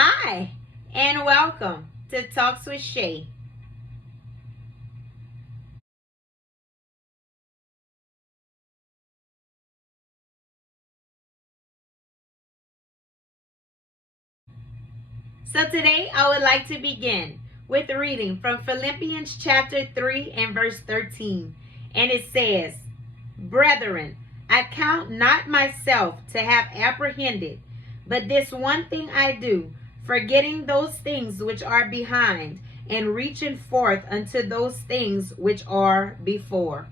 Hi, and welcome to Talks with Shay. So today I would like to begin with reading from Philippians chapter 3 and verse 13. And it says, Brethren, I count not myself to have apprehended, but this one thing I do, forgetting those things which are behind, and reaching forth unto those things which are before.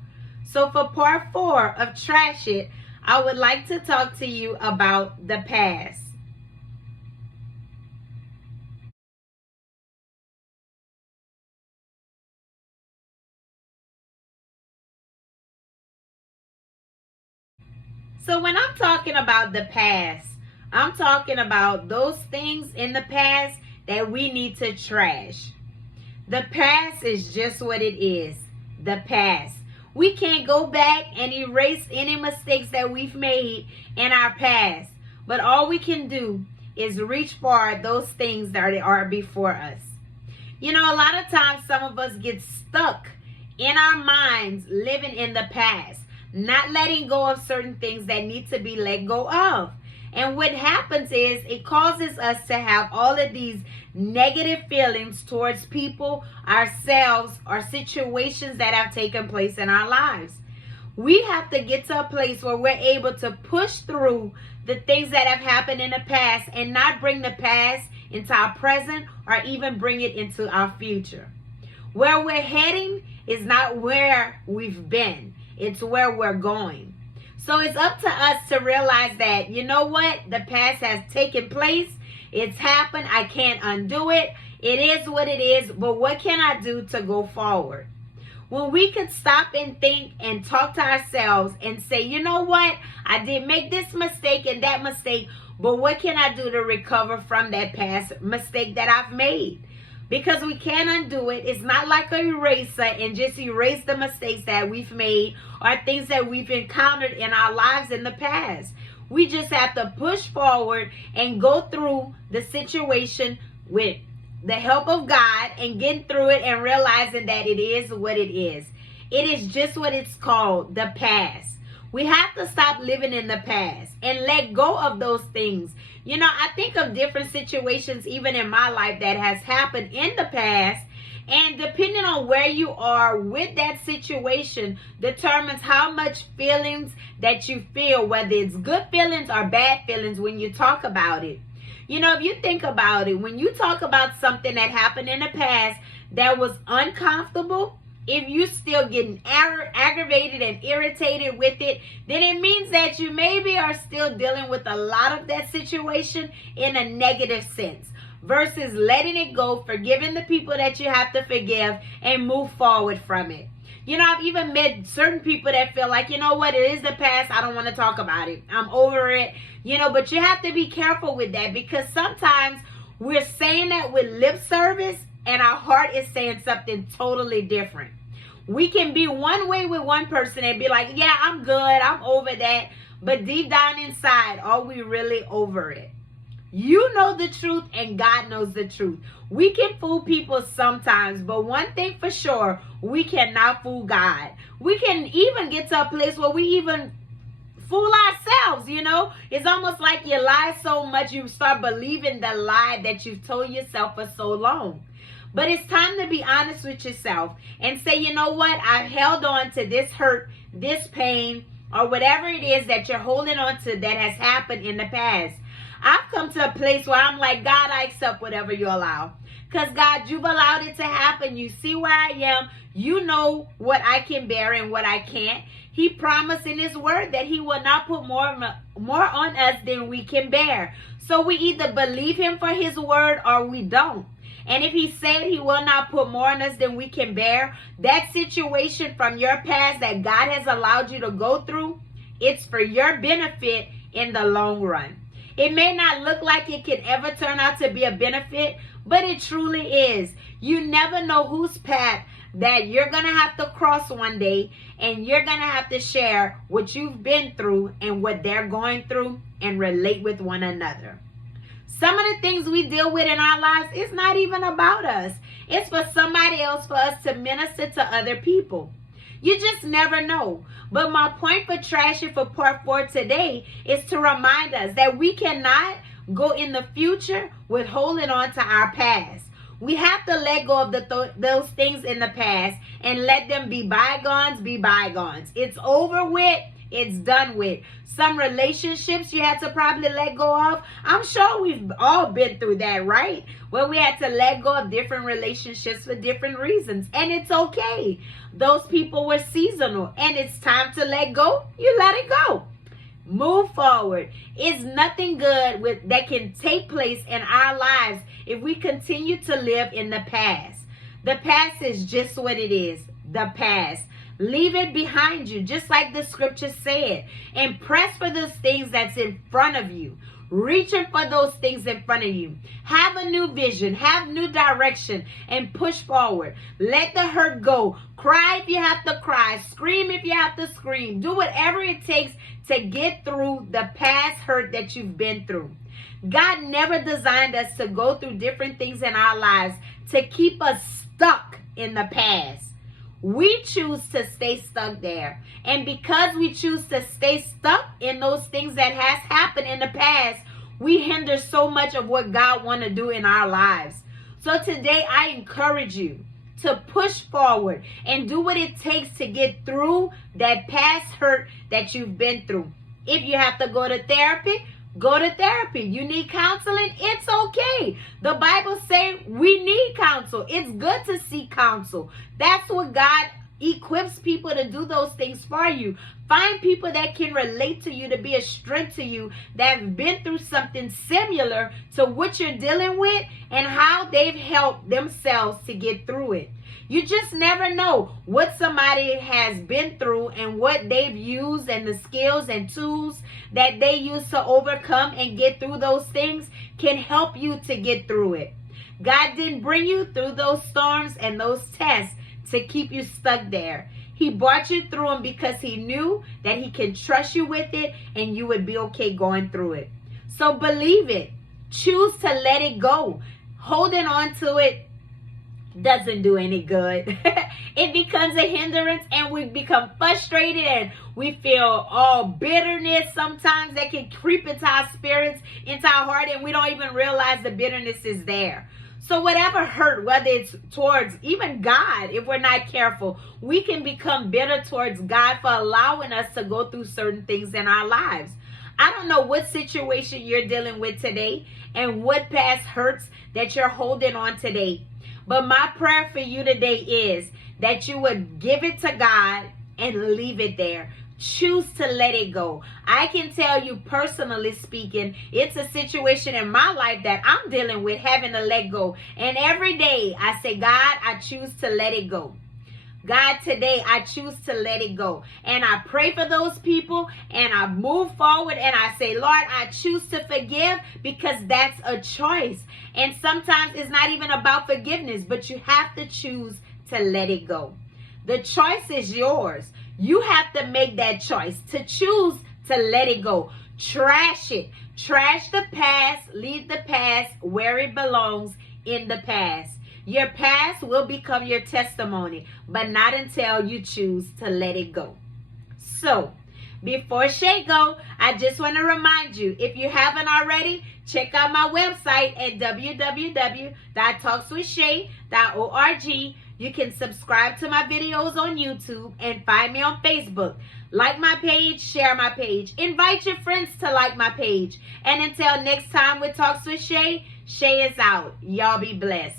So for part 4 of Trash It, I would like to talk to you about the past. So when I'm talking about the past, I'm talking about those things in the past that we need to trash. The past is just what it is. The past. We can't go back and erase any mistakes that we've made in our past. But all we can do is reach for those things that are before us. You know, a lot of times some of us get stuck in our minds living in the past, not letting go of certain things that need to be let go of. And what happens is it causes us to have all of these negative feelings towards people, ourselves, or situations that have taken place in our lives. We have to get to a place where we're able to push through the things that have happened in the past and not bring the past into our present or even bring it into our future. Where we're heading is not where we've been. It's where we're going. So it's up to us to realize that, you know what? The past has taken place. It's happened. I can't undo it. It is what it is. But what can I do to go forward? When we could stop and think and talk to ourselves and say, you know what? I did make this mistake and that mistake, but what can I do to recover from that past mistake that I've made? Because we can't undo it. It's not like an eraser and just erase the mistakes that we've made or things that we've encountered in our lives in the past. We just have to push forward and go through the situation with the help of God and getting through it and realizing that it is what it is. It is just what it's called, the past. We have to stop living in the past and let go of those things. You know, I think of different situations even in my life that has happened in the past, and depending on where you are with that situation determines how much feelings that you feel, whether it's good feelings or bad feelings when you talk about it. You know, if you think about it, when you talk about something that happened in the past that was uncomfortable, if you still getting aggravated and irritated with it, then it means that you maybe are still dealing with a lot of that situation in a negative sense versus letting it go, forgiving the people that you have to forgive, and move forward from it. You know, I've even met certain people that feel like, you know what, it is the past. I don't want to talk about it. I'm over it. You know, but you have to be careful with that because sometimes we're saying that with lip service and our heart is saying something totally different. We can be one way with one person and be like, yeah, I'm good. I'm over that. But deep down inside, are we really over it? You know the truth and God knows the truth. We can fool people sometimes, but one thing for sure, we cannot fool God. We can even get to a place where we even fool ourselves, you know. It's almost like you lie so much you start believing the lie that you've told yourself for so long. But it's time to be honest with yourself and say, you know what, I've held on to this hurt, this pain, or whatever it is that you're holding on to that has happened in the past. I've come to a place where I'm like, God, I accept whatever you allow. Because, God, you've allowed it to happen. You see where I am. You know what I can bear and what I can't. He promised in his word that he will not put more on us than we can bear. So we either believe him for his word or we don't. And if he said he will not put more on us than we can bear, that situation from your past that God has allowed you to go through, it's for your benefit in the long run. It may not look like it could ever turn out to be a benefit, but it truly is. You never know whose path that you're going to have to cross one day, and you're going to have to share what you've been through and what they're going through and relate with one another. Some of the things we deal with in our lives, it's not even about us. It's for somebody else, for us to minister to other people. You just never know. But my point for trashing for part 4 today is to remind us that we cannot go in the future with holding on to our past. We have to let go of those things in the past and let them be bygones, be bygones. It's over with. It's done with. Some relationships you had to probably let go of. I'm sure we've all been through that, right? Where we had to let go of different relationships for different reasons. And it's okay. Those people were seasonal. And it's time to let go. You let it go. Move forward. It's nothing good that can take place in our lives if we continue to live in the past. The past is just what it is. The past. Leave it behind you, just like the scripture said. And press for those things that's in front of you. Reaching for those things in front of you. Have a new vision. Have new direction. And push forward. Let the hurt go. Cry if you have to cry. Scream if you have to scream. Do whatever it takes to get through the past hurt that you've been through. God never designed us to go through different things in our lives to keep us stuck in the past. We choose to stay stuck there. And because we choose to stay stuck in those things that has happened in the past, we hinder so much of what God wants to do in our lives. So today I encourage you to push forward and do what it takes to get through that past hurt that you've been through. If you have to go to therapy, go to therapy. You need counseling? It's okay. The Bible says we need counsel. It's good to seek counsel. That's what God equips people to do, those things for you. Find people that can relate to you, to be a strength to you, that have been through something similar to what you're dealing with and how they've helped themselves to get through it. You just never know what somebody has been through and what they've used and the skills and tools that they use to overcome and get through those things can help you to get through it. God didn't bring you through those storms and those tests to keep you stuck there. He brought you through them because he knew that he can trust you with it and you would be okay going through it. So believe it. Choose to let it go. Holding on to it doesn't do any good. It becomes a hindrance and we become frustrated and we feel all bitterness sometimes that can creep into our spirits, into our heart, and we don't even realize the bitterness is there. So whatever hurt, whether it's towards even God, if we're not careful, we can become bitter towards God for allowing us to go through certain things in our lives. I don't know what situation you're dealing with today and what past hurts that you're holding on today. But my prayer for you today is that you would give it to God and leave it there. Choose to let it go. I can tell you personally speaking, it's a situation in my life that I'm dealing with having to let go. And every day I say, God, I choose to let it go. God, today I choose to let it go. And I pray for those people and I move forward and I say, Lord, I choose to forgive because that's a choice. And sometimes it's not even about forgiveness, but you have to choose to let it go. The choice is yours. You have to make that choice to choose to let it go. Trash it. Trash the past. Leave the past where it belongs, in the past. Your past will become your testimony, but not until you choose to let it go. So, before Shay go, I just want to remind you, if you haven't already, check out my website at www.talkswithshay.org. You can subscribe to my videos on YouTube and find me on Facebook. Like my page, share my page. Invite your friends to like my page. And until next time with Talks with Shay, Shay is out. Y'all be blessed.